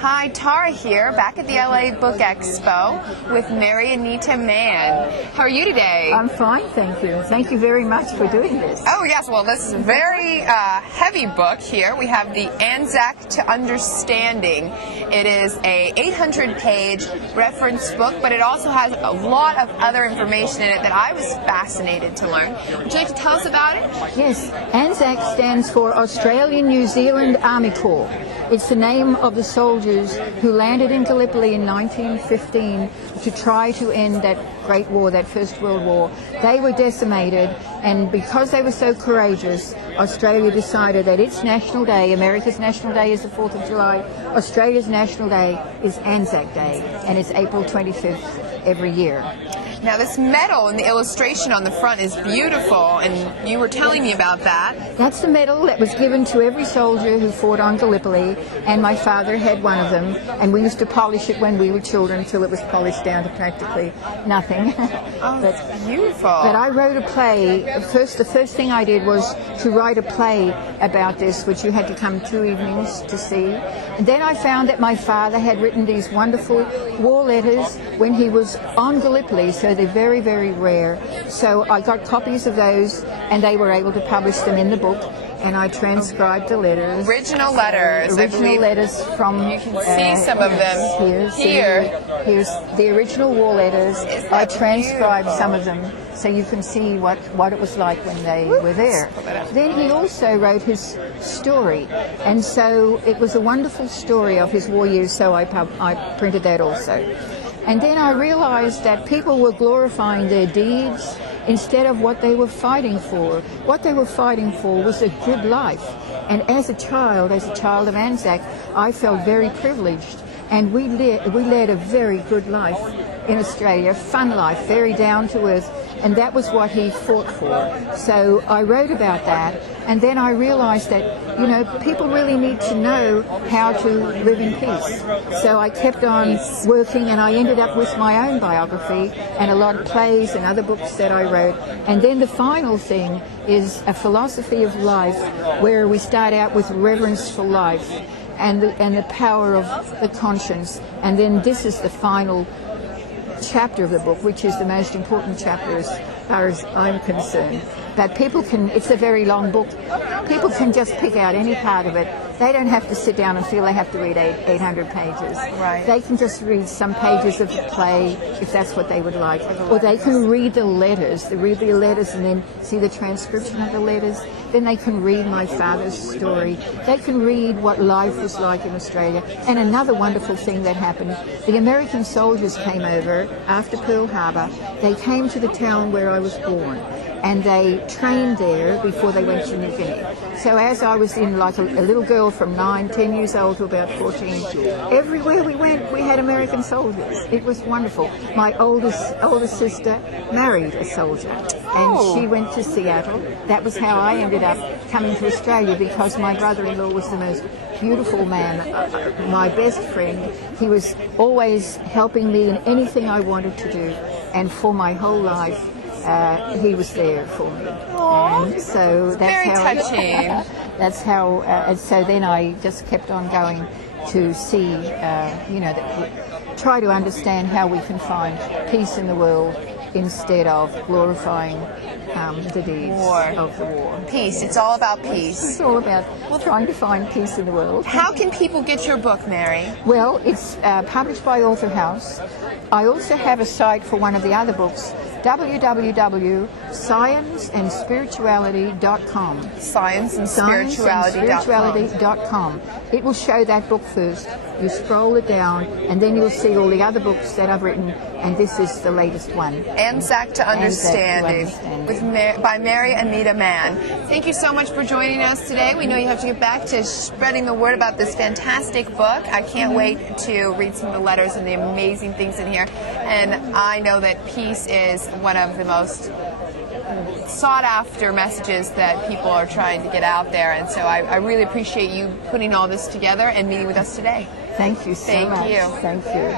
Hi, Tara here, back at the LA Book Expo with Mary Annetta Mann. How are you today? I'm fine, thank you. Thank you very mumuch for doing this. Oh yes, well this is a very heavy book here. We have the ANZAC to Understanding. It is a 800-page reference book, but it also has a lot of other information in it that I was fascinated to learn. Would you like to tell us about it? Yes, ANZAC stands for Australian New Zealand Army Corps. It's the name of the soldiers who landed in Gallipoli in 1915 to try to end that Great War, that First World War. They were decimated, and because they were so courageous, Australia decided that its National Day, America's National Day is the 4th of July, Australia's National Day is ANZAC Day, and it's April 25th every year. Now this medal and the illustration on the front is beautiful, and you were telling me about that. That's the medal that was given to every soldier who fought on Gallipoli, and my father had one of them, and we used to polish it when we were children until it was polished down to practically nothing. Oh, that's beautiful. But I wrote a play. The first thing I did was to write a play about this, which you had to come 2 evenings to see. And then I found that my father had written these wonderful war letters when he was on Gallipoli, so they're very, very rare. So I got copies of those, and they were able to publish them in the book, and I transcribed the letters. Original letters. Original letters from... You can see some of them Here's the original war letters. I transcribed some of them, so you can see what it was like when they were there. Then he also wrote his story, and so it was a wonderful story of his war years, so I printed that also. And then I realized that people were glorifying their deeds instead of what they were fighting for. What they were fighting for was a good life. And as a child of ANZAC, I felt very privileged. And we led a very good life in Australia, fun life, very down to earth, and that was what he fought for. So I wrote about that, and then I realized that, you know, people really need to know how to live in peace. So I kept on working, and I ended up with my own biography and a lot of plays and other books that I wrote. And then the final thing is a philosophy of life, where we start out with reverence for life and the power of the conscience, and then this is the final chapter of the book, which is the most important chapter as far as I'm concerned. But people can, it's a very long book, people can just pick out any part of it. They don't have to sit down and feel they have to read 800 pages. Right. They can just read some pages of the play if that's what they would like. Or they can read the letters. They read the letters and then see the transcription of the letters. Then they can read my father's story. They can read what life was like in Australia. And another wonderful thing that happened, the American soldiers came over after Pearl Harbor. They came to the town where I was born, and they trained there before they went to New Guinea. So as I was in, like a little girl from 9, 10 years old to about 14, everywhere we went, we had American soldiers. It was wonderful. My oldest sister married a soldier, and she went to Seattle. That was how I ended up coming to Australia, because my brother-in-law was the most beautiful man, my best friend. He was always helping me in anything I wanted to do, and for my whole life, he was there for me. Aww, and so that's very touching. That's how. And so then I just kept on going to see, try to understand how we can find peace in the world instead of glorifying the deeds of the war. Peace. It's all about peace. It's all about trying to find peace in the world. How can people get your book, Mary? Well, it's published by Author House. I also have a site for one of the other books, www.scienceandspirituality.com. Scienceandspirituality.com. It will show that book first. You scroll it down, and then you'll see all the other books that I've written, and this is the latest one. ANZAC to Understanding, by Mary Annetta Mann. Thank you so much for joining us today. We know you have to get back to spreading the word about this fantastic book. I can't wait to read some of the letters and the amazing things in here. And I know that peace is one of the most sought after messages that people are trying to get out there, and so I really appreciate you putting all this together and meeting with us today. Thank you so much. Thank you. Thank you.